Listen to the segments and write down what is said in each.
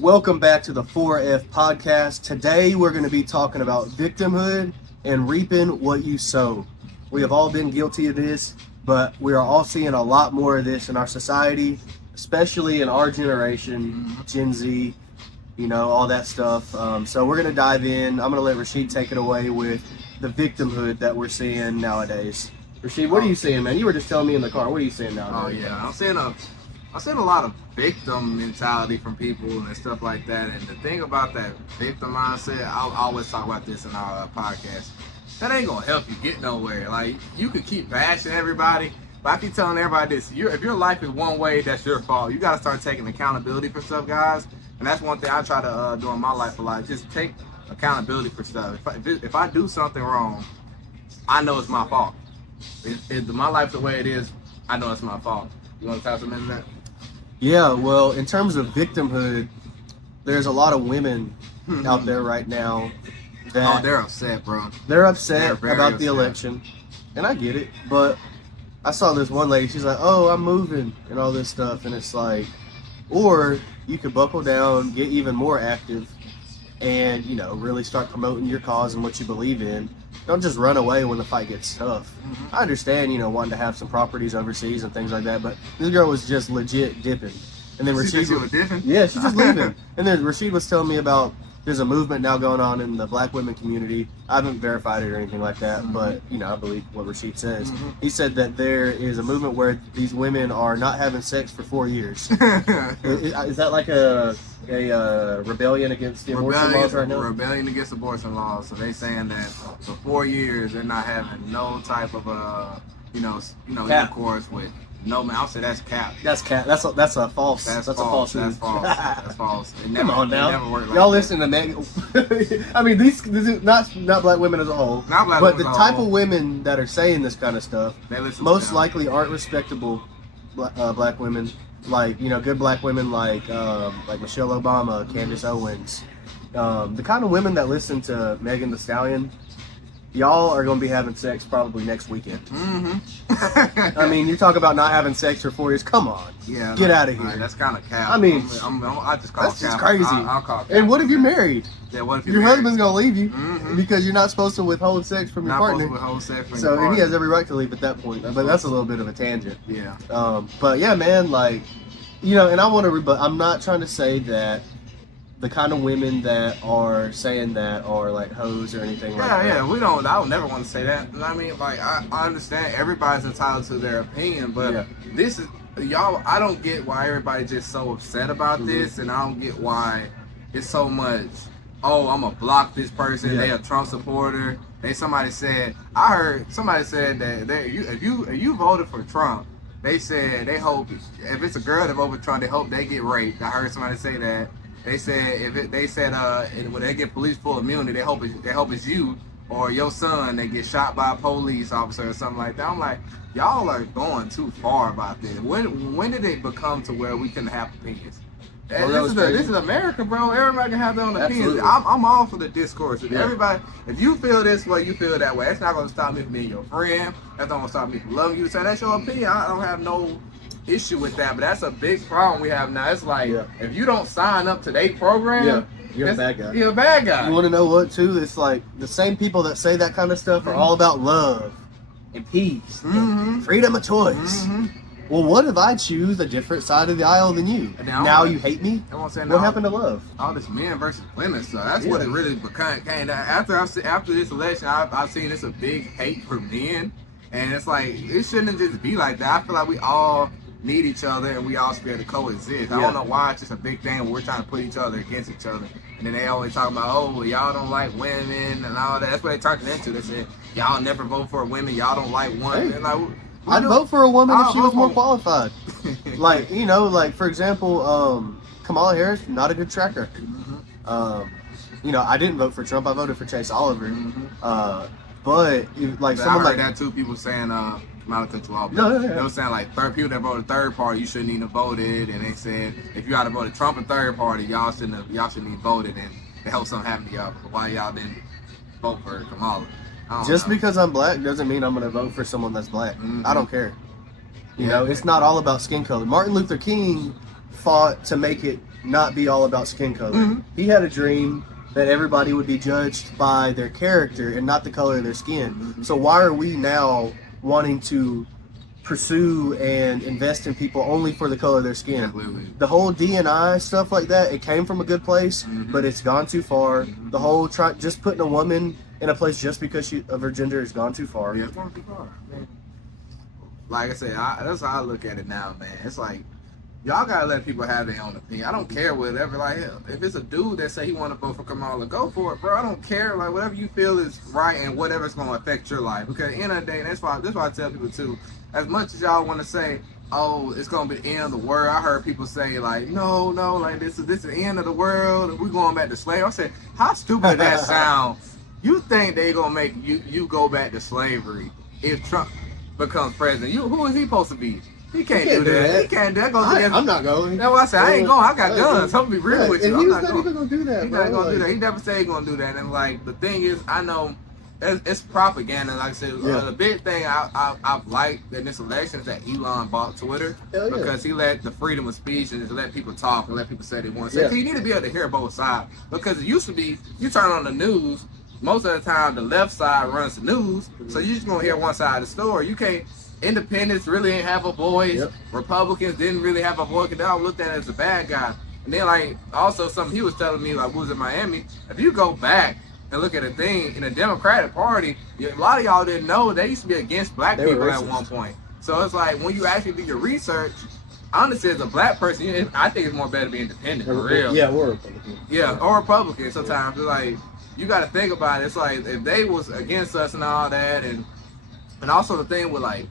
Welcome back to the 4F podcast. Today we're going to be talking about victimhood and reaping what you sow. We have all been guilty of this, but we are all seeing a lot more of this in our society, especially in our generation, Gen Z, all that stuff. So we're going to dive in. I'm going to let Rashid take it away with the victimhood that we're seeing nowadays. Rashid, what are you seeing, man? You were just telling me in the car. What are you seeing nowadays? Oh yeah, I'm seeing a lot of victim mentality from people and stuff like that. And the thing about that victim mindset, I'll always talk about this in our podcast. That ain't gonna help you get nowhere. Like, you could keep bashing everybody, but I keep telling everybody this: if your life is one way, that's your fault. You gotta start taking accountability for stuff, guys. And that's one thing I try to do in my life a lot. Just take accountability for stuff. If I do something wrong, I know it's my fault. If my life's the way it is, I know it's my fault. You want to talk something about that? Yeah, well, in terms of victimhood, there's a lot of women out there right now that they're upset, bro. They're upset They're about upset. the election, and I get it. But I saw this one lady. She's like, "Oh, I'm moving," and all this stuff, and it's like, or you could buckle down, get even more active, and really start promoting your cause and what you believe in. Don't just run away when the fight gets tough. I understand, wanting to have some properties overseas and things like that, but this girl was just legit dipping. And then Rashid was dipping? Yeah, she's just leaving. And then Rashid was telling me about there's a movement now going on in the black women community. I haven't verified it or anything like that, but I believe what Rashid says. He said that there is a movement where these women are not having sex for 4 years. Is that like a rebellion against the abortion laws right now? Rebellion against abortion laws. So they saying that for 4 years they're not having no type of intercourse with no man. I'll say that's cap. That's cap. That's a false. That's a false. That's false. That's false. Come on now. Never worked like Y'all that. listen to Meg. I mean, these is not black women as a whole. Not black but women the as a type whole. of women that are saying this kind of stuff They listen to most them. likely aren't respectable black women. Like good black women like Michelle Obama, Candace Owens, the kind of women that listen to Megan Thee Stallion. Y'all are going to be having sex probably next weekend. I mean, you talk about not having sex for 4 years. Come on. Yeah. Get out of here. Right, that's kind of cap. I mean, I just call that's it cap. just crazy. I'll call it cap. And what if you're married? Yeah, what if Your married? husband's going to leave you because you're not supposed to withhold sex from your Not partner. supposed to withhold sex from your So, and he partner. has every right to leave at that point. But that's a little bit of a tangent. Yeah. But yeah, man, and I want to, but I'm not trying to say that the kind of women that are saying that are like hoes or anything like that. Yeah, I would never want to say that. I mean, I understand everybody's entitled to their opinion, but this is, y'all, I don't get why everybody's just so upset about this, and I don't get why it's so much, oh, I'm gonna block this person, they a Trump supporter. I heard somebody said that if you voted for Trump, they said they hope, if it's a girl that voted for Trump, they hope they get raped. I heard somebody say that. They said when they get police full immunity, they hope it's you or your son that get shot by a police officer or something like that. I'm like, y'all are going too far about this. When did it become to where we couldn't have opinions? This is America, bro. Everybody can have their own opinions. I'm all for the discourse. Everybody, if you feel this way, you feel that way. That's not gonna stop me from being your friend. That's not gonna stop me from loving you. So that's your opinion. I don't have no issue with that, but that's a big problem we have now. It's like if you don't sign up to their program, you're a bad guy. You're a bad guy. You want to know what too? It's like the same people that say that kind of stuff are all about love and peace, and freedom of choice. Well, what if I choose a different side of the aisle than you? Now you hate me? What happened to love? All this men versus women stuff. That's what it really came down. After this election, I've seen this a big hate for men, and it's like it shouldn't just be like that. I feel like we all need each other and we all should be able to coexist. I don't know why it's just a big thing where we're trying to put each other against each other. And then they always talk about, oh, well, y'all don't like women and all that. That's what they turned it into. They said, y'all never vote for women. Y'all don't like women. Hey, I'd vote for a woman if she was more qualified. For example, Kamala Harris, not a good tracker. I didn't vote for Trump. I voted for Chase Oliver. But someone like that too. People saying, Kamala cut you off. No. They were saying people that voted third party, you shouldn't even have voted. And they said if you had to vote Trump and third party, y'all shouldn't have voted. And it helped something happen to y'all. But why y'all didn't vote for Kamala? Just because I'm black doesn't mean I'm going to vote for someone that's black. I don't care. It's not all about skin color. Martin Luther King fought to make it not be all about skin color. Mm-hmm. He had a dream that everybody would be judged by their character and not the color of their skin. Mm-hmm. So why are we now wanting to pursue and invest in people only for the color of their skin? Absolutely. The whole D&I stuff like that, it came from a good place, but it's gone too far. The whole just putting a woman in a place just because of her gender has gone too far. Yeah, it's gone too far, man. Like I said, that's how I look at it now, man. It's like, y'all gotta let people have their own opinion. I don't care whatever. Like, if it's a dude that say he want to vote for Kamala, go for it, bro. I don't care. Like, whatever you feel is right and whatever's gonna affect your life. Because at the end of the day, that's why I tell people too. As much as y'all want to say, oh, it's gonna be the end of the world. I heard people say like, no, like this is the end of the world and we're going back to slavery. I said, how stupid does that sound? You think they gonna make you go back to slavery if Trump becomes president? Who is he supposed to be? He can't do that. He can't do that. I'm not going. That's why I said I ain't going. I got guns. I'm gonna be real with you. And I'm he's not not even gonna do that. He's not gonna do that. He never said he's gonna do that. And like the thing is, I know it's propaganda. Like I said, the big thing I've liked in this election is that Elon bought Twitter because he let the freedom of speech and just let people talk and let people say they want to say. You need to be able to hear both sides, because it used to be you turn on the news. Most of the time, the left side runs the news, so you're just gonna hear one side of the story. You can't. Independents really didn't have a voice. Republicans didn't really have a voice, because they all looked at it as a bad guy. And then, like, also something he was telling me, like, we was in Miami. If you go back and look at a thing in the Democratic Party, a lot of y'all didn't know they used to be against black people at one point. So it's like when you actually do your research, honestly, as a black person, I think it's more better to be independent for real. Yeah, or Republican. Yeah, or Republican. Sometimes it's like you got to think about it. It's like if they was against us and all that, and also the thing with like.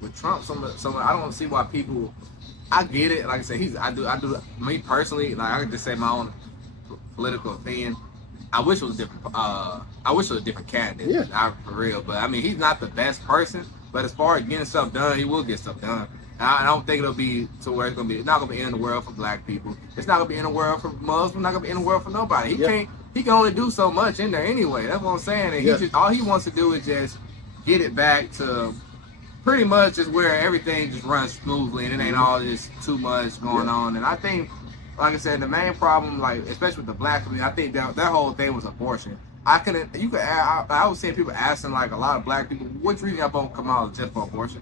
With Trump, some I don't see why people. I get it. Like I said, I do. Me personally, like I can just say my own political opinion. I wish it was different. I wish it was a different candidate. Yeah. For real. But I mean, he's not the best person. But as far as getting stuff done, he will get stuff done. I don't think it'll be to where it's not gonna be in the world for black people. It's not gonna be in the world for Muslims. Not gonna be in the world for nobody. He can only do so much in there anyway. That's what I'm saying. And all he wants to do is just get it back to. Pretty much is where everything just runs smoothly and it ain't all this too much going on. And I think, like I said, the main problem, like especially with the black community, I think that whole thing was abortion. I was seeing people asking like a lot of black people, which reason y'all vote Kamala just for abortion?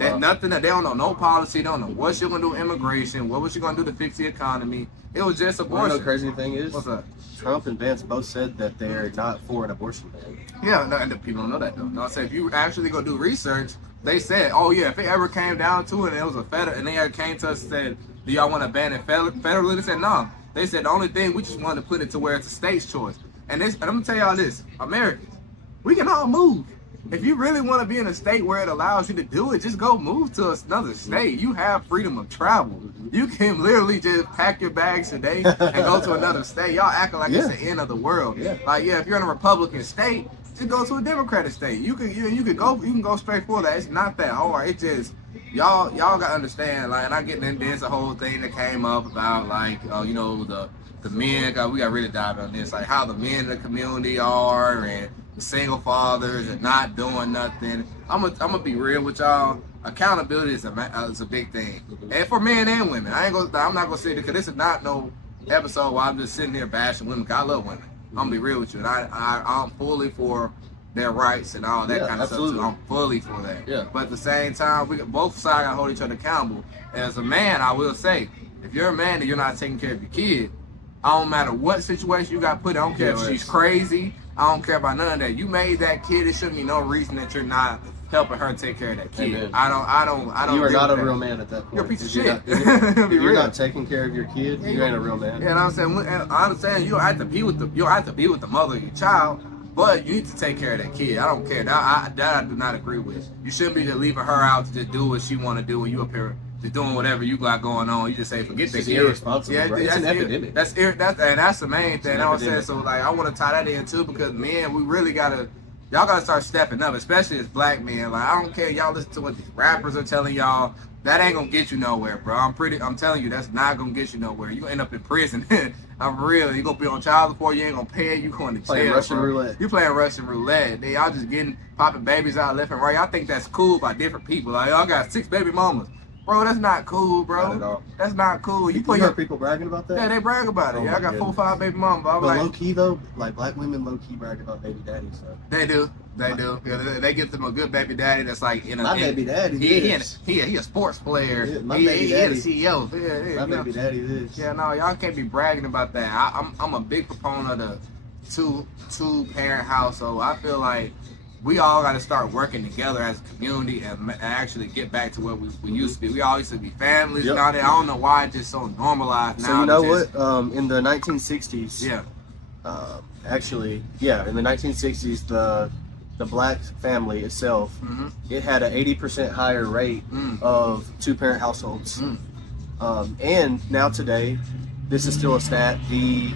Nothing that they don't know, no policy, don't know what she gonna do with immigration, what was she gonna do to fix the economy. It was just abortion. The crazy thing is, what's up? Trump and Vance both said that they're not for an abortion ban. Yeah, no, and people don't know that though. No, I said if you actually go do research. They said, oh yeah, if it ever came down to it and it was a federal, and they ever came to us and said, do y'all want to ban it federally? They said, no. They said, the only thing, we just wanted to put it to where it's a state's choice. And I'm going to tell y'all this, Americans, we can all move. If you really want to be in a state where it allows you to do it, just go move to another state. You have freedom of travel. You can literally just pack your bags today and go to another state. Y'all acting like it's the end of the world. Like, if you're in a Republican state, just go to a Democratic state. You can go straight for that. It's not that hard. It's just y'all gotta understand. Like, and I get there's a whole thing that came up about like the men. We got really dive on this, like how the men in the community are and the single fathers and not doing nothing. I'm gonna be real with y'all. Accountability is a big thing, and for men and women. I'm not gonna say it because this is not no episode where I'm just sitting here bashing women. Cause I love women. I'm gonna be real with you, and I'm fully for their rights and all that kind of stuff too. I'm fully for that. Yeah. But at the same time, both sides gotta hold each other accountable. And as a man, I will say, if you're a man and you're not taking care of your kid, I don't matter what situation you got put in. I don't care if she's crazy. I don't care about none of that. You made that kid. It shouldn't be no reason that you're not helping her take care of that kid. Amen. I don't. You are not a real man at that point. You're a piece of shit. If you're not taking care of your kid, you ain't a real man. Yeah, and I'm saying, I understand you don't have to be with the mother of your child, but you need to take care of that kid. I don't care. That I do not agree with. You shouldn't be just leaving her out to just do what she want to do, and you up here just doing whatever you got going on. You just say forget the kid. Irresponsible. Yeah, right? It's an epidemic. That's the main thing. I was saying, so like I want to tie that in too, because men, we really gotta. Y'all gotta start stepping up, especially as black men. Like, I don't care, y'all listen to what these rappers are telling y'all. That ain't gonna get you nowhere, bro. I'm telling you, that's not gonna get you nowhere. You gonna end up in prison. I'm real. You gonna be on child support. You ain't gonna pay it. You going to jail. Playing Russian roulette. You playing Russian roulette. Y'all just popping babies out left and right. Y'all think that's cool by different people. Like, y'all got 6 baby mamas. Bro, that's not cool, bro. Not at all. That's not cool. You hear people bragging about that? Yeah, they brag about it. Oh Yeah, I got 4 or 5 baby mamas. But like, low key though, like black women low key brag about baby daddies. So. They do. They do. Yeah, they give them a good baby daddy that's like in a. My baby daddy He a sports player. Yeah, my baby daddy. He a CEO. My baby daddy is. Yeah, no, y'all can't be bragging about that. I'm a big proponent of the two parent household. I feel like we all got to start working together as a community and actually get back to what we used to be. We all used to be families and all that. I don't know why it's just so normalized now. So you know what? In the 1960s. Yeah. In the 1960s, the black family itself, it had an 80% higher rate of two-parent households. And now today, this is still a stat. The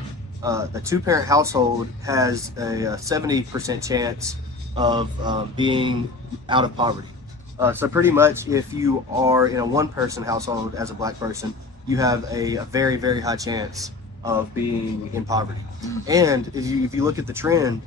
two-parent household has a 70% chance of being out of poverty. So pretty much, if you are in a one-person household as a black person, you have a very, very high chance of being in poverty. And if you look at the trend,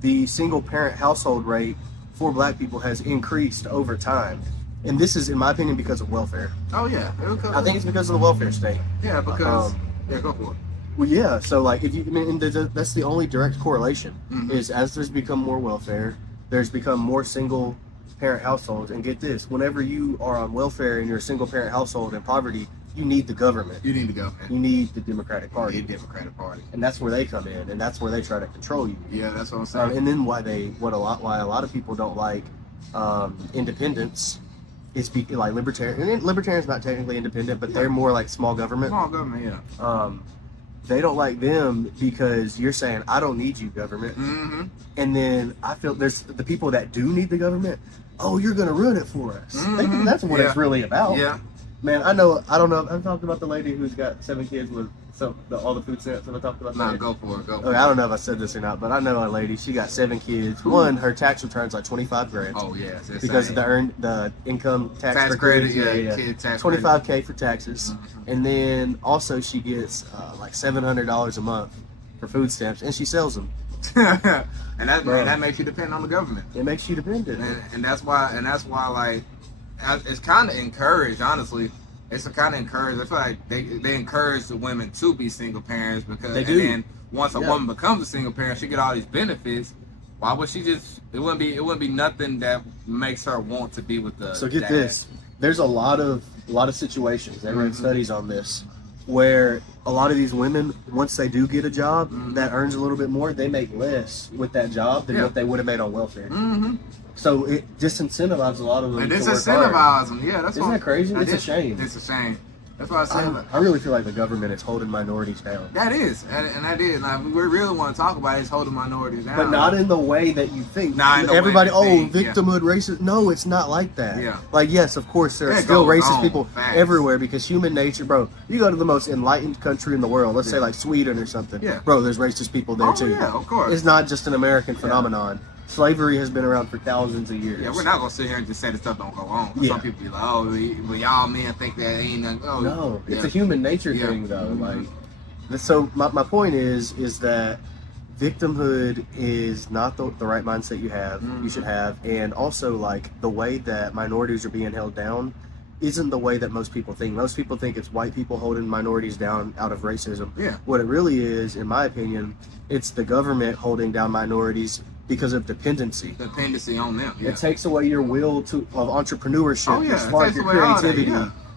the single-parent household rate for black people has increased over time. And this is, in my opinion, because of welfare. Oh, yeah. I think it's because of the welfare state. Yeah, because... yeah, go for it. Well, yeah. So, like, that's the only direct correlation is as there's become more welfare, there's become more single-parent households. And get this, whenever you are on welfare and you're a single-parent household in poverty, you need the government. You need the government. You need the Democratic Party. You need the Democratic Party. And that's where they come in, and that's where they try to control you. Yeah, that's what I'm saying. And then why a lot of people don't like independence is like libertarian. And libertarian's not technically independent, but they're more like small government. Small government, yeah. They don't like them because you're saying, I don't need you, government. And then I feel there's the people that do need the government. Oh, you're going to ruin it for us. That's what it's really about. Yeah. Man, I don't know. I've talked about the lady who's got 7 kids with all the food stamps. Have I talked about that? No, go for it. Okay, I don't know if I said this or not, but I know a lady. She got 7 kids. One, her tax return's like $25,000. Oh yes, because of the income tax for credit. kids. Kid tax $25K for taxes, and then also she gets like $700 a month for food stamps, and she sells them. and that makes you depend on the government. It makes you dependent, and that's why like it's kind of encouraged. Honestly, it's kind of encouraged. I feel like they encourage the women to be single parents because they do. And then once a woman becomes a single parent, she get all these benefits. Why would she just? It wouldn't be nothing that makes her want to be with the. So get this. There's a lot of situations. They read studies on this where a lot of these women, once they do get a job that earns a little bit more, they make less with that job than what they would have made on welfare. So it disincentivizes a lot of them. And disincentivizes them. Yeah, Isn't that crazy? It's a shame. It's a shame. That's why I said. I really feel like the government is holding minorities down. That is, and that is. Like, we really want to talk about it, is holding minorities down. But not in the way that you think. Everybody, victimhood, racist. No, it's not like that. Yeah. Like, yes, of course, there are still racist people everywhere because human nature, bro. You go to the most enlightened country in the world, let's say like Sweden or something. Yeah. Bro, there's racist people there too. Yeah, of course. It's not just an American phenomenon. Slavery has been around for thousands of years. Yeah, we're not gonna sit here and just say the stuff don't go on. Some people be like, "Oh, well, y'all men think that ain't nothing." Oh, no, it's a human nature thing, though. Like, so my point is that victimhood is not the right mindset you should have, and also like the way that minorities are being held down isn't the way that most people think. Most people think it's white people holding minorities down out of racism. Yeah. What it really is, in my opinion, it's the government holding down minorities because of dependency. Dependency on them. Yeah. It takes away your will of entrepreneurship, your spark, your creativity,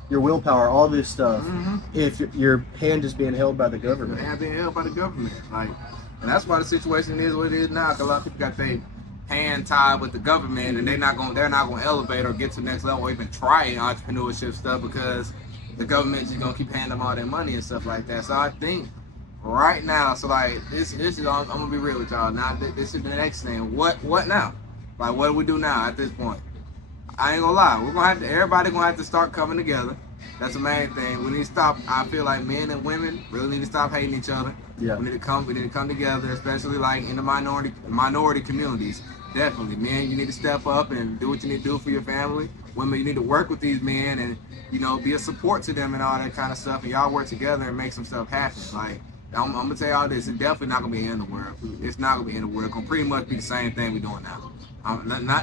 your willpower, all this stuff. If your hand is being held by the government. Your hand being held by the government. Like, and that's why the situation is what it is now. Cause a lot of people got their hand tied with the government, and they're not gonna elevate or get to the next level or even try entrepreneurship stuff because the government's just gonna keep handing them all their money and stuff like that. So I think right now, so like this is I'm gonna be real with y'all. Now this is the next thing. What now? Like, what do we do now at this point? I ain't gonna lie. Everybody gonna have to start coming together. That's the main thing. We need to stop. I feel like men and women really need to stop hating each other. Yeah. We need to come together, especially like in the minority communities. Definitely, men, you need to step up and do what you need to do for your family. Women, you need to work with these men and, you know, be a support to them and all that kind of stuff. And y'all work together and make some stuff happen. Like, I'm gonna tell y'all this: it's definitely not gonna be the end of the world. It's not gonna be the end of the world. It's gonna pretty much be the same thing we're doing now.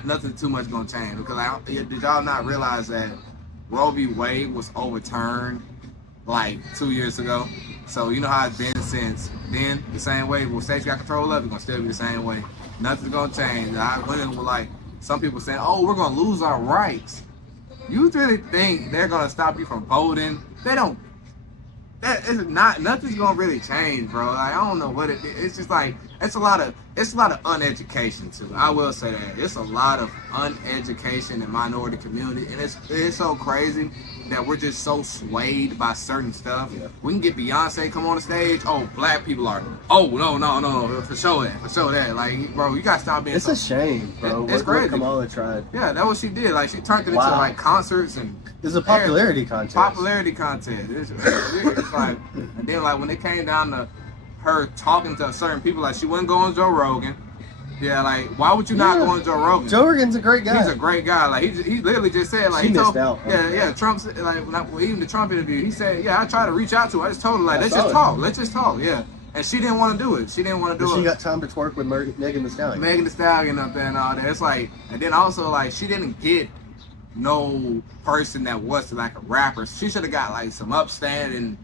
Nothing too much gonna change because did y'all not realize that Roe v. Wade was overturned like 2 years ago. So you know how it's been since then, the same way. Well, states got control of it, it's gonna still be the same way. Nothing's gonna change. I went in with like some people saying, "Oh, we're gonna lose our rights." You really think they're gonna stop you from voting? They don't. That is not. Nothing's gonna really change, bro. Like, I don't know what it is. It's just like it's a lot of uneducation too. I will say that it's a lot of uneducation in minority community, and it's so crazy that we're just so swayed by certain stuff. Yeah. We can get Beyonce come on the stage. Oh, black people are. Oh no, for sure that. Like, bro, you gotta stop being. It's a shame, bro. It's crazy. What Kamala tried. Yeah, that's what she did. Like, she turned it into like concerts and. It's a popularity contest. It's like, and then like when it came down to her talking to certain people, like she wouldn't go on Joe Rogan. Yeah, like why would you not go on Joe Rogan? Joe Rogan's a great guy. He's a great guy. Like he literally just said like she he missed told, out. Yeah. Trump like even the Trump interview, he said, yeah, I tried to reach out to her. I just told her like let's just talk. Yeah. And she didn't want to do it. She got time to twerk with Megan Thee Stallion. Megan Thee Stallion up there and all that. It's like, and then also like she didn't get no person that was like a rapper. She should have got like some upstanding,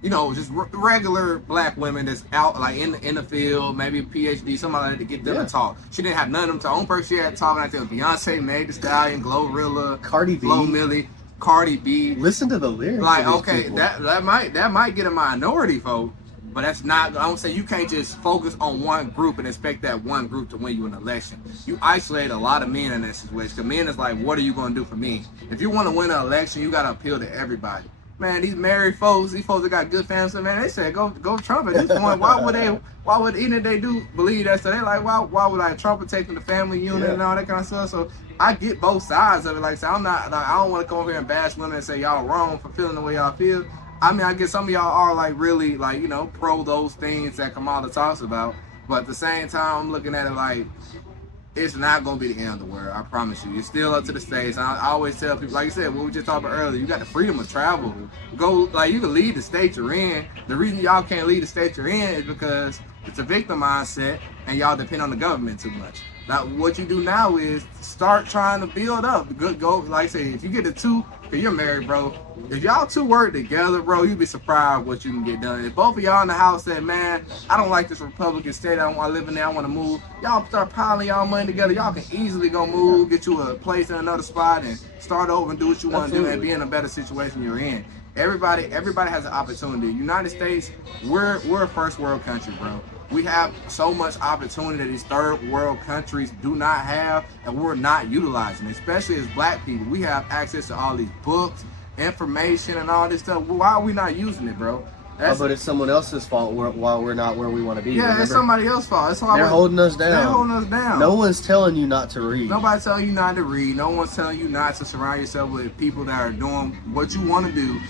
you know, just regular black women that's out like in the field, maybe a PhD, somebody like that to get them to talk. She didn't have none of them. The only person she had talking, I think, was Beyonce, Megan Thee Stallion, Glorilla, Cardi B, Flo Milli, Cardi B. Listen to the lyrics. Like, okay, that might get a minority vote. But that's not, I don't say you can't just focus on one group and expect that one group to win you an election. You isolate a lot of men in that situation. The men is like, what are you going to do for me? If you want to win an election, you got to appeal to everybody. Man, these married folks, these folks that got good families, man, they said go Trump at this point. Why would either they do believe that? So they like, why would like Trump taking the family unit and all that kind of stuff? So I get both sides of it. Like, so I'm not, like, I don't want to come over here and bash women and say y'all wrong for feeling the way y'all feel. I mean, I guess some of y'all are like really like, you know, pro those things that Kamala talks about. But at the same time, I'm looking at it like it's not going to be the end of the world. I promise you. It's still up to the states. I always tell people, like you said, what we just talked about earlier, you got the freedom of travel. Go, like, you can leave the state you're in. The reason y'all can't leave the state you're in is because it's a victim mindset and y'all depend on the government too much. Now, what you do now is start trying to build up. Go, like I say, if you get the two, because you're married, bro. If y'all two work together, bro, you'd be surprised what you can get done. If both of y'all in the house said, man, I don't like this Republican state, I don't want to live in there, I want to move, y'all start piling y'all money together, y'all can easily go move, get you a place in another spot and start over and do what you want to do and be in a better situation you're in. Everybody has an opportunity. United States, we're a first world country, bro. We have so much opportunity that these third world countries do not have, and we're not utilizing it, especially as black people. We have access to all these books, information, and all this stuff. Why are we not using it, bro? But it's someone else's fault while we're not where we want to be. Yeah, remember? It's somebody else's fault. They're holding us down. They're holding us down. No one's telling you not to read. Nobody's telling you not to read. No one's telling you not to surround yourself with people that are doing what you want to do.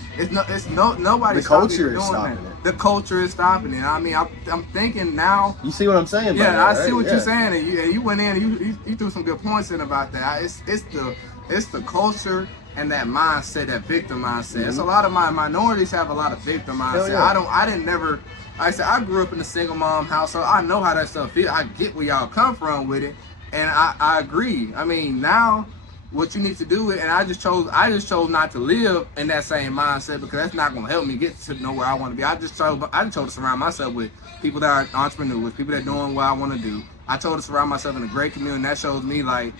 Nobody's the culture is stopping that. it. The culture is stopping it. I mean, I'm thinking now. You see what I'm saying? Yeah, I see what you're saying. And you went in and you threw some good points in about that. It's the culture and that mindset, that victim mindset. Mm-hmm. It's a lot of my minorities have a lot of victim mindset. Yeah. Like I said, I grew up in a single mom household. I know how that stuff feels. I get where y'all come from with it, and I agree. I mean, now what you need to do, and I just chose not to live in that same mindset because that's not going to help me get to know where I want to be. I just chose to surround myself with people that are entrepreneurs, people that are doing what I want to do. I told to surround myself in a great community, and that shows me like.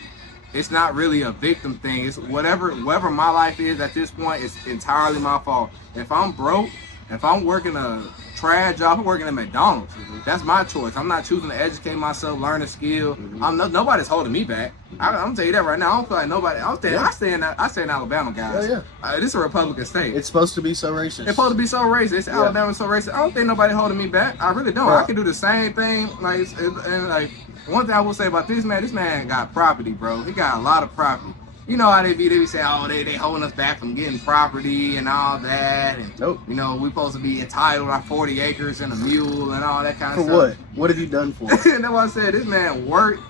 It's not really a victim thing. It's whatever my life is at this point, it's entirely my fault. If I'm broke, if I'm working a trash job, I'm working at McDonald's. That's my choice. I'm not choosing to educate myself, learn a skill. Nobody's holding me back. I'm gonna tell you that right now. I don't feel like nobody. I stay in Alabama, guys. This is a Republican state. It's supposed to be so racist. It's supposed to be so racist. Alabama's so racist. I don't think nobody holding me back. I really don't. I can do the same thing. One thing I will say about this man got property, bro. He got a lot of property. You know how they be saying, oh, they holding us back from getting property and all that. And, you know, we supposed to be entitled to our 40 acres and a mule and all that kind of stuff. For what? What have you done for? And that's why I said this man worked,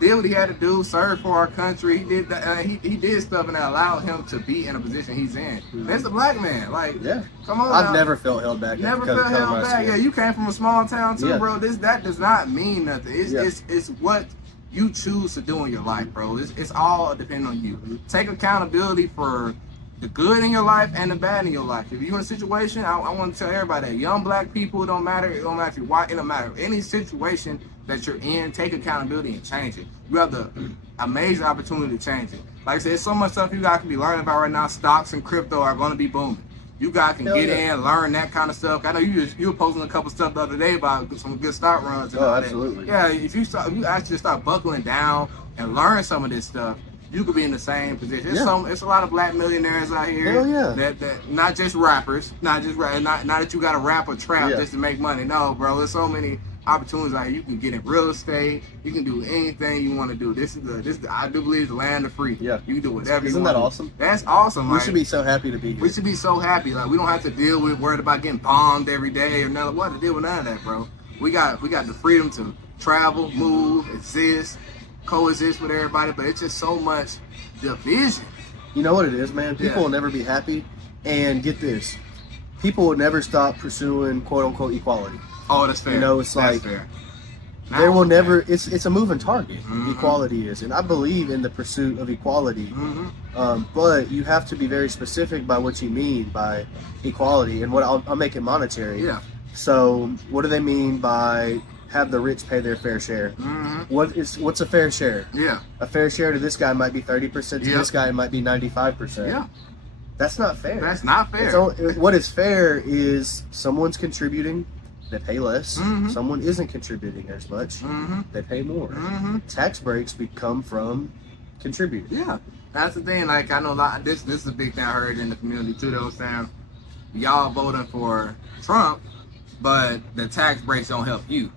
did what he had to do, served for our country. He did stuff and that allowed him to be in a position he's in. That's a black man. Like, come on. I've never felt held back. Never felt held back. Yeah, you came from a small town too, bro. That does not mean nothing. It's what you choose to do in your life, bro. It's all depending on you. Take accountability for the good in your life and the bad in your life. If you're in a situation, I want to tell everybody that young black people, it don't matter if you're white, it don't matter. Any situation that you're in, take accountability and change it. You have the amazing opportunity to change it. Like I said, there's so much stuff you guys can be learning about right now. Stocks and crypto are going to be booming. You guys can get in, learn that kind of stuff. I know you were posting a couple stuff the other day about some good stock runs and all absolutely. that. Yeah, if you actually start buckling down and learn some of this stuff, you could be in the same position. It's a lot of black millionaires out here. Hell yeah. That not just rappers, not that you got to rap or trap just to make money. No, bro. There's so many opportunities out here. You can get in real estate. You can do anything you want to do. This is I do believe the land of free. Yeah. You can do whatever you want. Isn't that awesome? That's awesome. We should be so happy to be here. We should be so happy. Like, we don't have to deal with worried about getting bombed every day or nothing. What to deal with none of that, bro. We got the freedom to travel, move, exist, coexist with everybody, but it's just so much division. You know what it is, man? People will never be happy. And get this, people will never stop pursuing quote unquote equality. Oh, that's fair. You know, it's that's like fair. There will never. It's a moving target. Equality is, and I believe in the pursuit of equality. But you have to be very specific by what you mean by equality, and what I'll make it monetary. Yeah. So, what do they mean by have the rich pay their fair share? What's a fair share? Yeah. A fair share to this guy might be 30%. To this guy it might be 95%. Yeah. That's not fair. That's not fair. What is fair is someone's contributing, they pay less. Someone isn't contributing as much, they pay more. Tax breaks come from contributing. Yeah, that's the thing. Like, I know this is a big thing I heard in the community too. Though, saying y'all voting for Trump, but the tax breaks don't help you.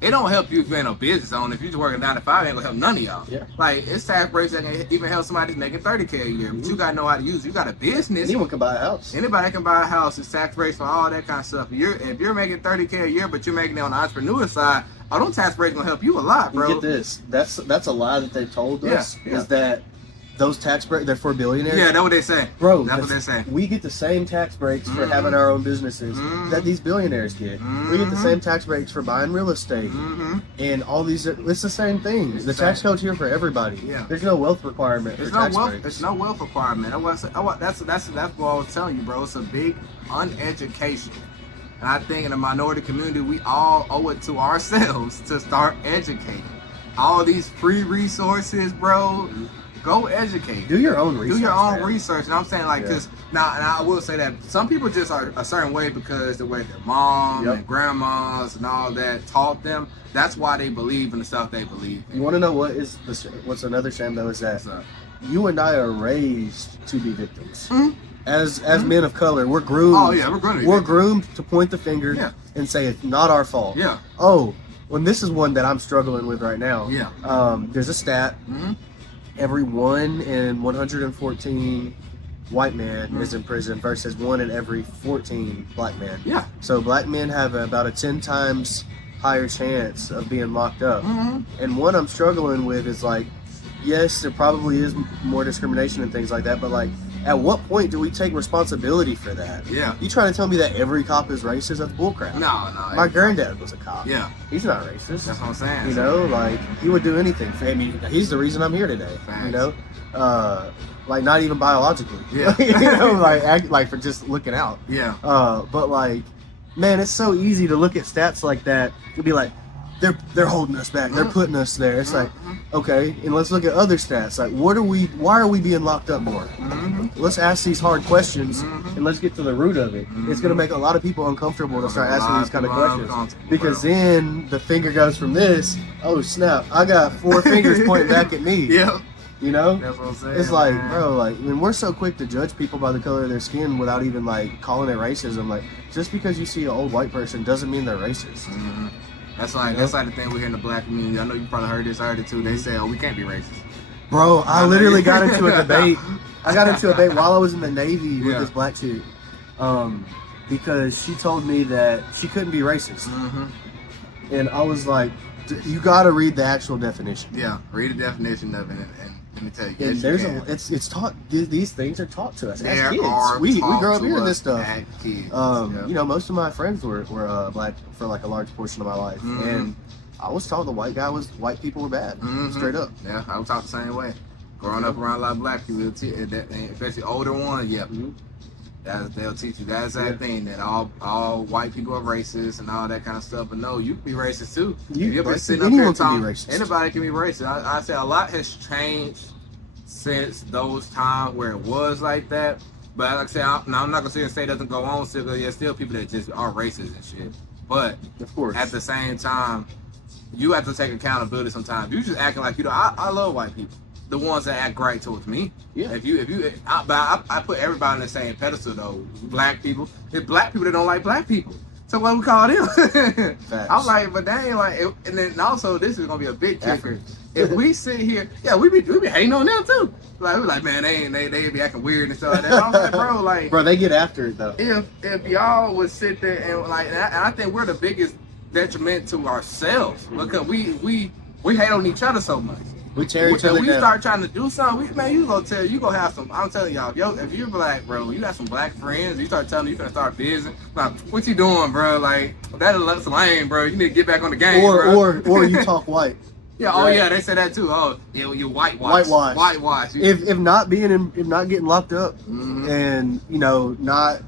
It don't help you if you ain't no business owner. If you're just working 9 to 5, it ain't gonna help none of y'all. Yeah. Like, it's tax breaks that can even help somebody that's making $30K a year. But you gotta know how to use it. You got a business. Anyone can buy a house. Anybody can buy a house. It's tax breaks for all that kind of stuff. If you're making $30K a year, but you're making it on the entrepreneur side, those tax breaks gonna help you a lot, bro. You get this. That's a lie that they told us. Is that those tax breaks, they're for billionaires. Yeah, that's what they say. Bro, that's what they say. We get the same tax breaks for having our own businesses that these billionaires get. We get the same tax breaks for buying real estate and all these. It's the same thing. The tax code's here for everybody. Yeah. There's no wealth requirement for tax breaks. There's no wealth requirement. That's what I was telling you, bro. It's a big uneducation. And I think in the minority community, we all owe it to ourselves to start educating. All these free resources, bro. Go educate. Do your own research. Do your own research. And I'm saying, like, because now, and I will say that some people just are a certain way because the way their mom and grandmas and all that taught them. That's why they believe in the stuff they believe in. You want to know what's another shame though is that you and I are raised to be victims. As men of color, we're groomed. Oh yeah, we're groomed to point the finger and say it's not our fault. Yeah. Oh, well, this is one that I'm struggling with right now. Yeah. There's a stat. Every 1 in 114 white man is in prison versus 1 in every 14 black men. Yeah. So black men have about a 10 times higher chance of being locked up. And one I'm struggling with is like, yes, there probably is more discrimination and things like that, but like, at what point do we take responsibility for that? Yeah. You trying to tell me that every cop is racist? That's bullcrap. No. My granddad was a cop. Yeah. He's not racist. That's what I'm saying. You know, like, he would do anything for me. He's the reason I'm here today. Facts. You know? Like, not even biologically. Yeah. You know, like for just looking out. Yeah. But like, man, it's so easy to look at stats like that and be like, they're holding us back. They're putting us there. It's like, okay, and let's look at other stats. Like, why are we being locked up more? Let's ask these hard questions and let's get to the root of it. It's going to make a lot of people uncomfortable to start asking these kind of questions because then the finger goes from this. Oh snap! I got 4 fingers pointing back at me. Yeah. You know, that's what I'm saying. It's like, bro, like, when we're so quick to judge people by the color of their skin without even like calling it racism. Like, just because you see an old white person doesn't mean they're racist. That's like the thing we hear in the black community. I know you probably heard this. I heard it too. They say, "Oh, we can't be racist." Bro, I literally got into a debate. I got into a debate while I was in the Navy with this black chick, because she told me that she couldn't be racist, and I was like, "You got to read the actual definition." Yeah, read the definition of it, and let me tell you, and it's taught. These things are taught to us as kids. Are We grow up hearing this stuff. Kids. You know, most of my friends were black for like a large portion of my life, and I was taught white people were bad, straight up. Yeah, I was taught the same way. Growing up around a lot of black people, especially older ones, yeah. They'll teach you that exact thing, that all white people are racist and all that kind of stuff. But no, you can be racist too. You're just sitting up here talking. Anybody can be racist. I say a lot has changed since those times where it was like that. But like I say, I'm not gonna sit and say it doesn't go on still, because there's still people that just are racist and shit. But of course, at the same time, you have to take accountability sometimes. You just acting like, I love white people. The ones that act right towards me. Yeah. I put everybody on the same pedestal though. Black people. It's black people that don't like black people. So what we call them? I'm like, but they ain't like. And then also, this is gonna be a big kicker. If we sit here, we be hating on them too. Like we like, man, they be acting weird and stuff like that. I'm like, bro, like, bro, they get after it though. If y'all would sit there and like, and I think we're the biggest detriment to ourselves, because we hate on each other so much. We tear each other down. We start trying to do something, you gonna have some. I'm telling y'all, if you're black, bro, you got some black friends, you start telling them you gonna start business. Like, what you doing, bro? Like, that's lame, bro. You need to get back on the game, or you talk white. Yeah. Right? Oh yeah, they say that too. Oh yeah, you whitewash. Whitewash. If not getting locked up, and not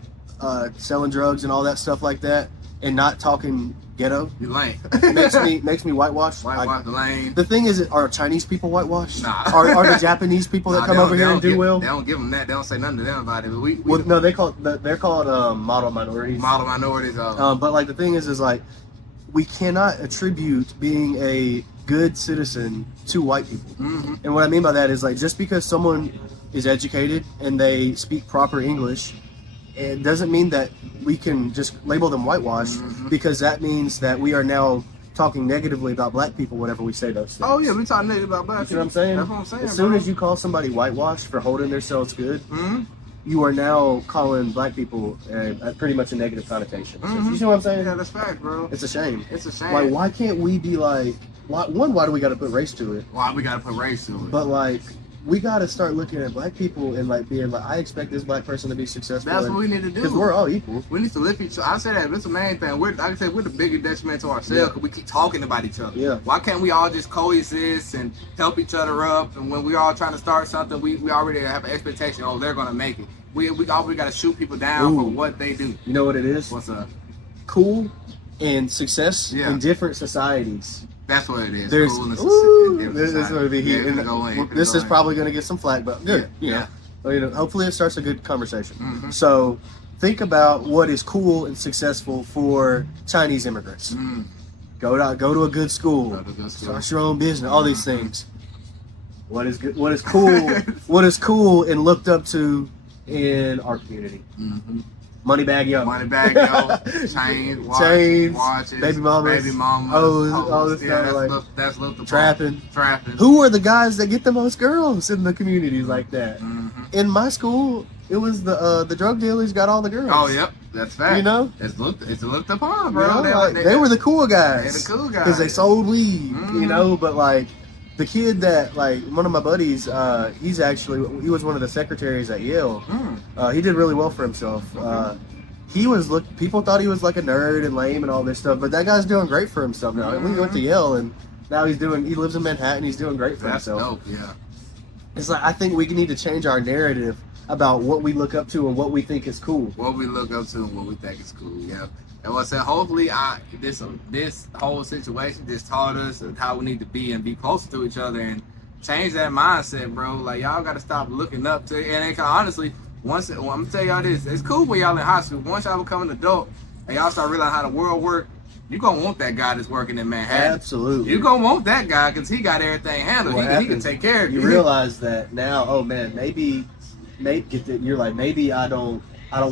selling drugs and all that stuff like that, and not talking ghetto, you lame. makes me whitewash. Whitewash the lame. The thing is, are Chinese people whitewashed? Nah. Are the Japanese people that come over here and do well? They don't give them that. They don't say nothing to them about it. But well, no, they're called model minorities. Model minorities. But like the thing is like we cannot attribute being a good citizen to white people. And what I mean by that is like just because someone is educated and they speak proper English, it doesn't mean that we can just label them whitewashed, because that means that we are now talking negatively about black people whenever we say those things. Oh yeah, we talking negative about black people. You know what I'm saying? That's what I'm saying. As soon as you call somebody whitewashed for holding themselves good, you are now calling black people pretty much a negative connotation. You see what I'm saying? Yeah, that's fact, bro. It's a shame. It's a shame. Like, why can't we be like, why do we got to put race to it? Why we got to put race to it? But like, we got to start looking at black people and like being like, I expect this black person to be successful. That's what we need to do. Because we're all equal. We need to lift each other. I say that. That's the main thing. Like I said, we're the bigger detriment to ourselves because we keep talking about each other. Yeah. Why can't we all just coexist and help each other up? And when we all trying to start something, we already have an expectation. Oh, they're gonna make it. We always got to shoot people down for what they do. You know what it is? What's up? Cool and success in different societies. That's what it is. There's, this is going to be heat. This is probably going to get some flack, but good. Yeah. Hopefully it starts a good conversation. So think about what is cool and successful for Chinese immigrants. Go to a good school. Start your own business. All these things. What is good? What is cool? What is cool and looked up to in our community? Money bag yo, chains, watches, baby mamas, hoes, all this stuff. That's looked trapping. Who are the guys that get the most girls in the communities like that? In my school, it was the drug dealers got all the girls. Oh, yep, that's fact. You know, it's looked upon, bro. They were the cool guys. They're the cool guys because they sold weed. You know, but like. The kid that, like, one of my buddies, he was one of the secretaries at Yale. He did really well for himself. People thought he was like a nerd and lame and all this stuff, but that guy's doing great for himself now. We went to Yale and now he lives in Manhattan, he's doing great for himself. That's dope, yeah. It's like, I think we need to change our narrative about what we look up to and what we think is cool. What we look up to and what we think is cool, yeah. And what I said, hopefully, this whole situation just taught us how we need to be and be closer to each other and change that mindset, bro. Like, y'all got to stop looking up to it. And honestly, I'm going to tell y'all this. It's cool when y'all in high school. Once y'all become an adult and y'all start realizing how the world works, you're going to want that guy that's working in Manhattan. Absolutely. You're going to want that guy because he got everything handled. He can take care of you. You realize that now, oh, man, maybe you're like, maybe I don't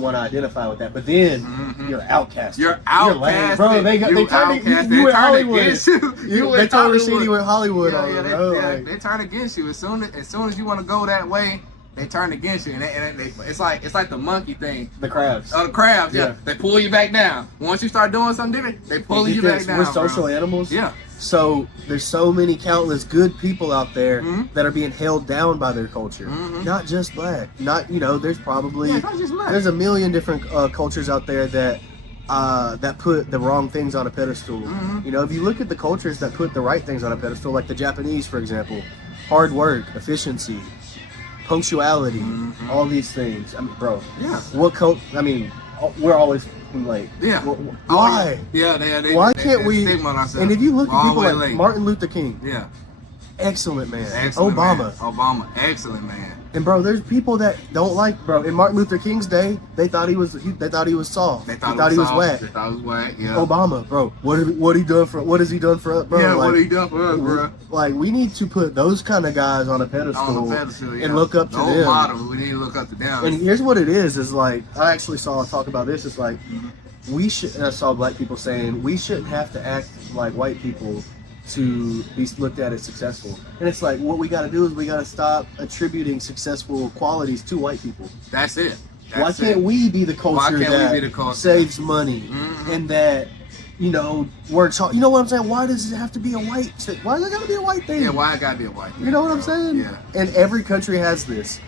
want to identify with that, but then you're outcast. You're outcast, bro. They turned you with Hollywood. They turned Rashidi with Hollywood. They turn against you as soon as you want to go that way. They turn against you, and it's like the monkey thing. The crabs. Oh, the crabs. Yeah. They pull you back down. Once you start doing something different, they pull you back down. We're social animals. Yeah. So there's so many countless good people out there that are being held down by their culture. Not just black. There's probably there's a million different cultures out there that put the wrong things on a pedestal. If you look at the cultures that put the right things on a pedestal, like the Japanese, for example, hard work, efficiency, punctuality, Mhm. all these things. I mean, bro, Yeah. I mean, we're always late. Yeah. Why? Yeah, they Why can't we? stigma on ourselves. And if you look We're at people always like late. Martin Luther King, Yeah. excellent man. Excellent Obama. man. Obama, excellent man. And bro, there's people that don't like, bro. In Martin Luther King's day, they thought he was soft. They thought he he was soft. whack. They thought he was whack. Yeah. Obama, bro, what he done for? What has he done for us, bro? Yeah, like, what he done for us, bro? Like, we need to put those kind of guys on a pedestal, Yeah. and look up to them. Model, we need to look up to them. And here's what it is like, I actually saw a talk about this. It's like, and I saw black people saying we shouldn't have to act like white people to be looked at as successful. And it's like, what we got to do is we got to stop attributing successful qualities to white people. That's it. Why can't we be the culture that saves money and that, works hard? You know what I'm saying? Why does it have to be a white thing? Why does it got to be a white thing? Yeah, why it got to be a white thing? You know what I'm saying? Yeah. And every country has this.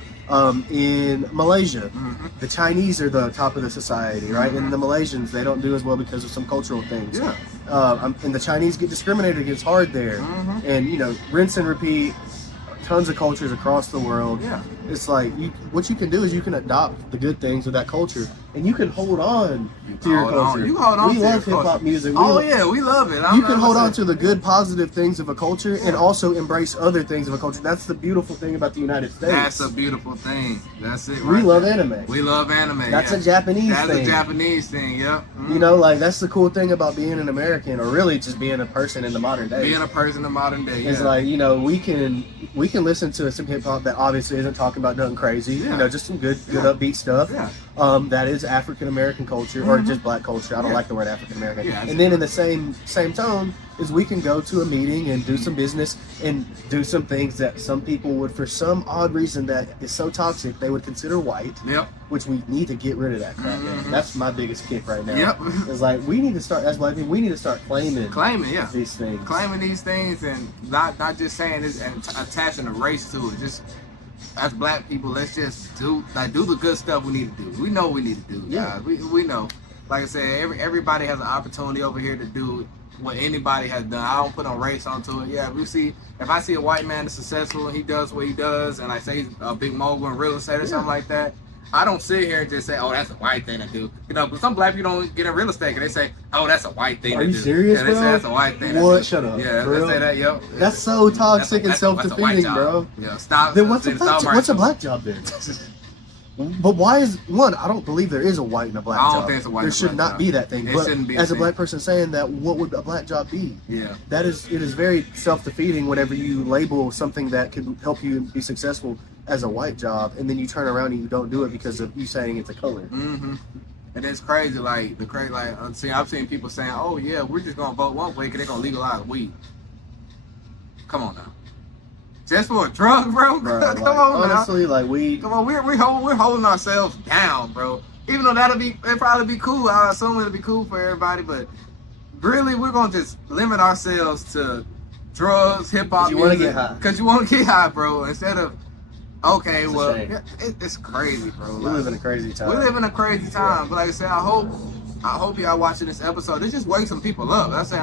In Malaysia, the Chinese are the top of the society, right? And the Malaysians, they don't do as well because of some cultural things. Yeah. And the Chinese get discriminated against hard there. And, rinse and repeat, tons of cultures across the world. Yeah. It's like, what you can do is you can adopt the good things of that culture, and you can hold on to your culture. You hold on to your We love hip-hop music. We love it. You can hold on to the good, positive things of a culture and also embrace other things of a culture. That's the beautiful thing about the United States. That's a beautiful thing. That's it. We love anime. We love anime. That's a Japanese thing. That's a Japanese thing, yep. That's the cool thing about being an American, or really just being a person in the modern day. Being a person in the modern day, It's like, we can listen to some hip-hop that obviously isn't talking about nothing crazy. Just some good upbeat stuff. Yeah. That is African American culture, or just black culture. I don't like the word African American. Yeah, and then in the same tone is we can go to a meeting and do some business and do some things that some people would, for some odd reason that is so toxic, they would consider white. Yep. Which we need to get rid of that crap. Man. That's my biggest kick right now. Yep. It's like, we need to start, as black people, we need to start claiming these things. Claiming these things, and not just saying this and attaching a race to it. Just as black people, let's just do the good stuff we need to do. We know what we need to do, guys. We know. Like I said, everybody has an opportunity over here to do what anybody has done. I don't put no race onto it. Yeah, if I see a white man that's successful and he does what he does, and I say he's a big mogul in real estate or something like that, I don't sit here and just say, oh, that's a white thing to do. But some black people don't get in real estate and they say, oh, that's a white thing to do. Are you serious, bro? They say that's a white thing to do. Shut up. Yeah, they say that, yep. That's so toxic and self-defeating, bro. Yeah, stop. Then what's a black job then? But why is I don't believe there is a white and a black job. I don't think it's a white. There should not be that thing. It but shouldn't be. As a black person saying that, what would a black job be? Yeah. It is very self-defeating whenever you label something that can help you be successful as a white job, and then you turn around and you don't do it because of you saying it's a color. And it's crazy. I've seen people saying, "Oh yeah, we're just gonna vote one way because they're gonna legalize weed." Come on now. Just for a drug, bro? Come on, honestly, man. Come on, we're holding ourselves down, bro. Even though it'd probably be cool. I assume it'll be cool for everybody, but really, we're gonna just limit ourselves to drugs, hip hop music. You want to get high? Because you want to get high, bro. Instead of it's crazy, bro. We live in a crazy time. We live in a crazy time, but like I said, I hope y'all watching this episode. It just wake some people up. That's it.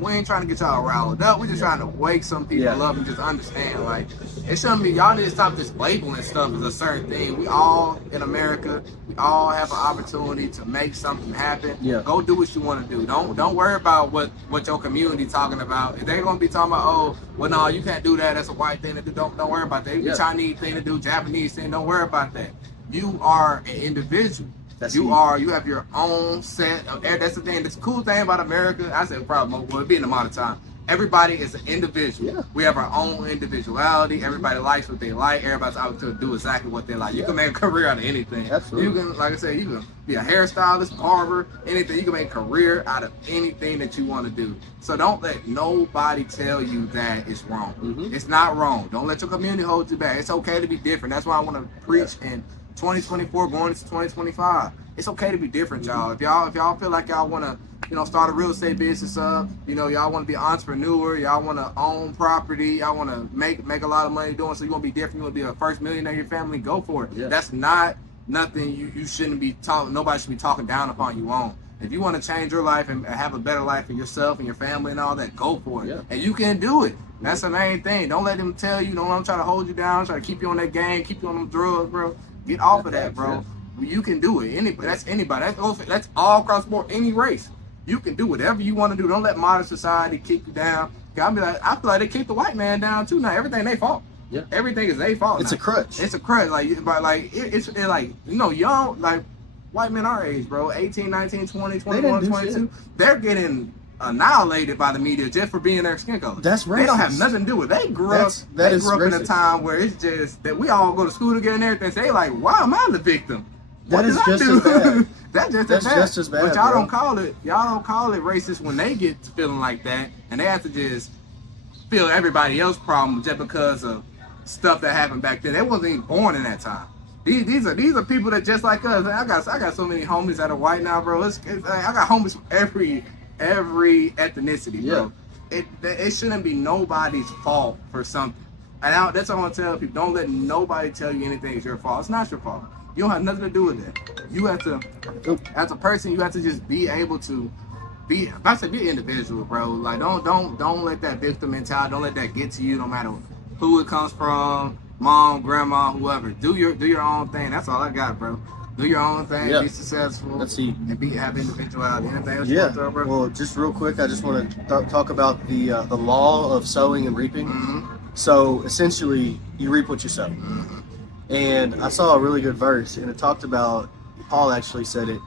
We ain't trying to get y'all riled up. We're just trying to wake some people up and just understand. Like, it shouldn't be. Y'all need to stop this labeling stuff as a certain thing. We all in America. We all have an opportunity to make something happen. Yeah. Go do what you want to do. Don't worry about what your community talking about. If they're gonna be talking about, oh, well, no, you can't do that. That's a white thing to do. Don't worry about that. It's a Chinese thing to do. Japanese thing. Don't worry about that. You are an individual. You have your own set of air. That's the thing. This cool thing about America, I said probably well, being a modern time. Everybody is an individual. Yeah. We have our own individuality. Everybody likes what they like. Everybody's out to do exactly what they like. You can make a career out of anything. Absolutely. You can, like I said, you can be a hairstylist, barber, anything. You can make a career out of anything that you want to do. So don't let nobody tell you that it's wrong. It's not wrong. Don't let your community hold you back. It's okay to be different. That's why I want to preach in 2024 going into 2025. It's okay to be different, y'all. If y'all feel like y'all want to, start a real estate business up, y'all want to be an entrepreneur, y'all want to own property, y'all want to make a lot of money doing, so you want to be different, you want to be a first millionaire in your family, go for it. Yeah. That's not nothing you shouldn't be talking, nobody should be talking down upon you on. If you want to change your life and have a better life for yourself and your family and all that, go for it. Yeah. And you can do it. That's the main thing. Don't let them tell you. Don't let them try to hold you down, try to keep you on that game, keep you on them drugs, bro. Get off of that, bro. You can do it. Anybody. That's anybody. That's all across the board. Any race. You can do whatever you want to do. Don't let modern society kick you down. I feel like they kicked the white man down too. Now everything they fault. Yeah. Everything is their fault. It's now. a crutch. It's a crutch. It's like, you know, young, like white men our age, bro, 18, 19, 20, 21, 22, they're getting annihilated by the media just for being their skin color. That's racist. They don't have nothing to do with it. They grew up in a time where it's just that we all go to school together and everything. So they like, why am I the victim? What that is just as bad. That's just as bad. But y'all don't call it racist when they get to feeling like that, and they have to just feel everybody else's problem just because of stuff that happened back then. They wasn't even born in that time. These are people that just like us. I got so many homies that are white now, bro. I got homies from every ethnicity, bro. Yeah. It shouldn't be nobody's fault for something. And that's all I want to tell people. Don't let nobody tell you anything is your fault. It's not your fault. You don't have nothing to do with that. You have to, as a person, you have to just be able to be an individual, bro. Like don't let that victim mentality, don't let that get to you, no matter who it comes from, mom, grandma, whoever. Do your own thing. That's all I got, bro. Do your own thing, be successful. Let's see. And have individuality. Anything else you want to throw, bro? Well, just real quick, I just want to talk about the law of sowing and reaping. Mm-hmm. So essentially, you reap what you sow. Mm-hmm. And I saw a really good verse, and it talked about, Paul actually said it,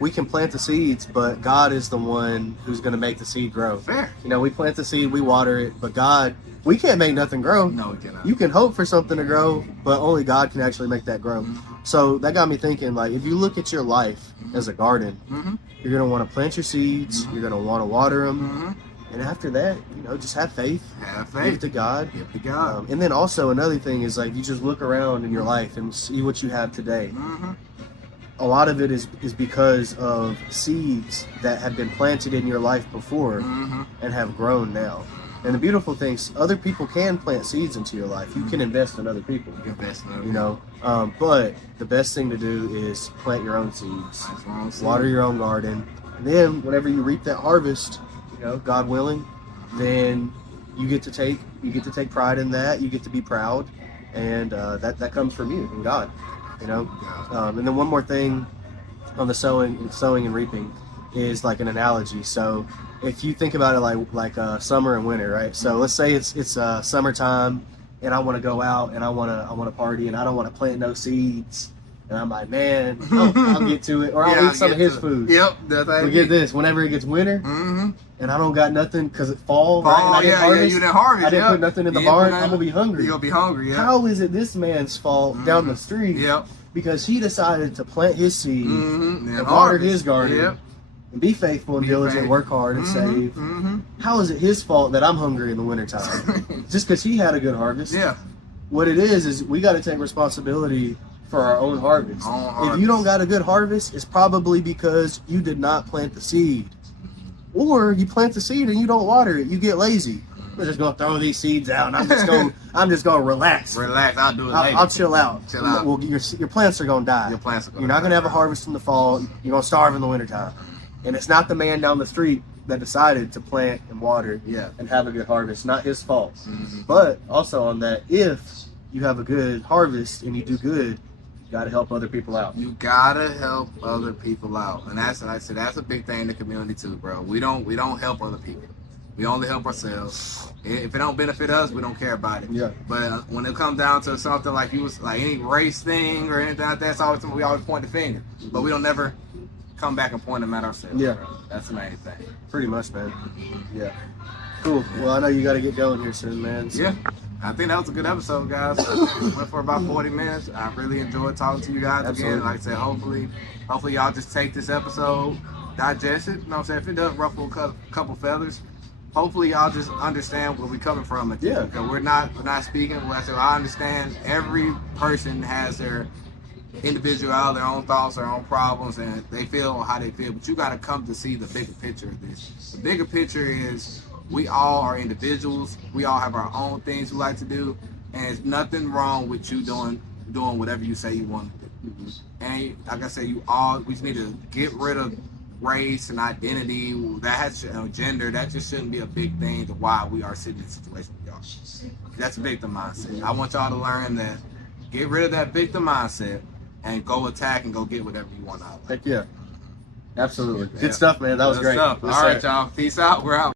we can plant the seeds, but God is the one who's going to make the seed grow. Fair. You know, we plant the seed, we water it, but God, we can't make nothing grow. No, we cannot. You can hope for something to grow, but only God can actually make that grow. Mm-hmm. So that got me thinking, like, if you look at your life as a garden, mm-hmm. you're going to want to plant your seeds, mm-hmm. you're going to want to water them, mm-hmm. and after that, you know, just have faith. Have faith. Give it to God. Give it to God. And then also another thing is, like, you just look around in your life and see what you have today. Mm-hmm. A lot of it is because of seeds that have been planted in your life before mm-hmm. and have grown now. And the beautiful thing is, other people can plant seeds into your life. You can invest in other people. You know, but the best thing to do is plant your own seeds, water your own garden, and then whenever you reap that harvest, you know, God willing, then you get to take pride in that. You get to be proud, and that comes from you and God. You know, and then one more thing on the sowing and reaping is like an analogy. So if you think about it like summer and winter, right? So let's say it's summertime, and I want to go out and I want to party, and I don't want to plant no seeds. And I'm like, man, I'll get to it, or I'll eat some of his food. Yep, that's but get this: whenever it gets winter, mm-hmm. and I don't got nothing because it's fall, right? And I didn't harvest, you didn't harvest. I didn't put nothing in the barn. I'm gonna be hungry. You'll be hungry. Yeah. How is it this man's fault mm-hmm. down the street? Yep. Because he decided to plant his seed mm-hmm. and water his garden. Yep. And be faithful and diligent, work hard and mm-hmm. save. Mm-hmm. How is it his fault that I'm hungry in the wintertime? Just because he had a good harvest? Yeah. What it is we got to take responsibility for our own harvest. If you don't got a good harvest, it's probably because you did not plant the seed. Or you plant the seed and you don't water it. You get lazy. We're just gonna throw these seeds out, and I'm just gonna relax. Relax. I'll do it later. I'll chill out. Chill out. Well, your plants are gonna die. Your plants are gonna You're not gonna have a harvest in the fall. You're gonna starve in the wintertime. And it's not the man down the street that decided to plant and water and have a good harvest. Not his fault. Mm-hmm. But also on that, if you have a good harvest and you do good, you gotta help other people out. You gotta help other people out, and that's, like I said, that's a big thing in the community too, bro. We don't help other people. We only help ourselves. If it don't benefit us, we don't care about it. Yeah. But when it comes down to something like any race thing or anything like that, it's always something we always point the finger. But we don't never come back and point them at ourselves. Yeah. Bro. That's the main thing. Pretty much, man. Yeah. Cool. Well, I know you got to get going here soon, man. So. Yeah. I think that was a good episode, guys. Went for about 40 minutes. I really enjoyed talking to you guys again. Like I said, hopefully y'all just take this episode, digest it. You know what I'm saying? If it does ruffle a couple feathers, hopefully y'all just understand where we're coming from. Yeah. Because we're not speaking. I understand every person has their individuality, their own thoughts, their own problems, and they feel how they feel. But you got to come to see the bigger picture of this. The bigger picture is we all are individuals. We all have our own things we like to do, and there's nothing wrong with you doing whatever you say you want to do. And like I said, we just need to get rid of race and identity, that has gender, that just shouldn't be a big thing to why we are sitting in situations we are. That's victim mindset. I want y'all to learn that. Get rid of that victim mindset and go attack and go get whatever you want out of life. Heck yeah. Absolutely. Yeah. Good stuff, man. That was Good great. stuff. Yes, All right, sir. y'all. Peace out. We're out.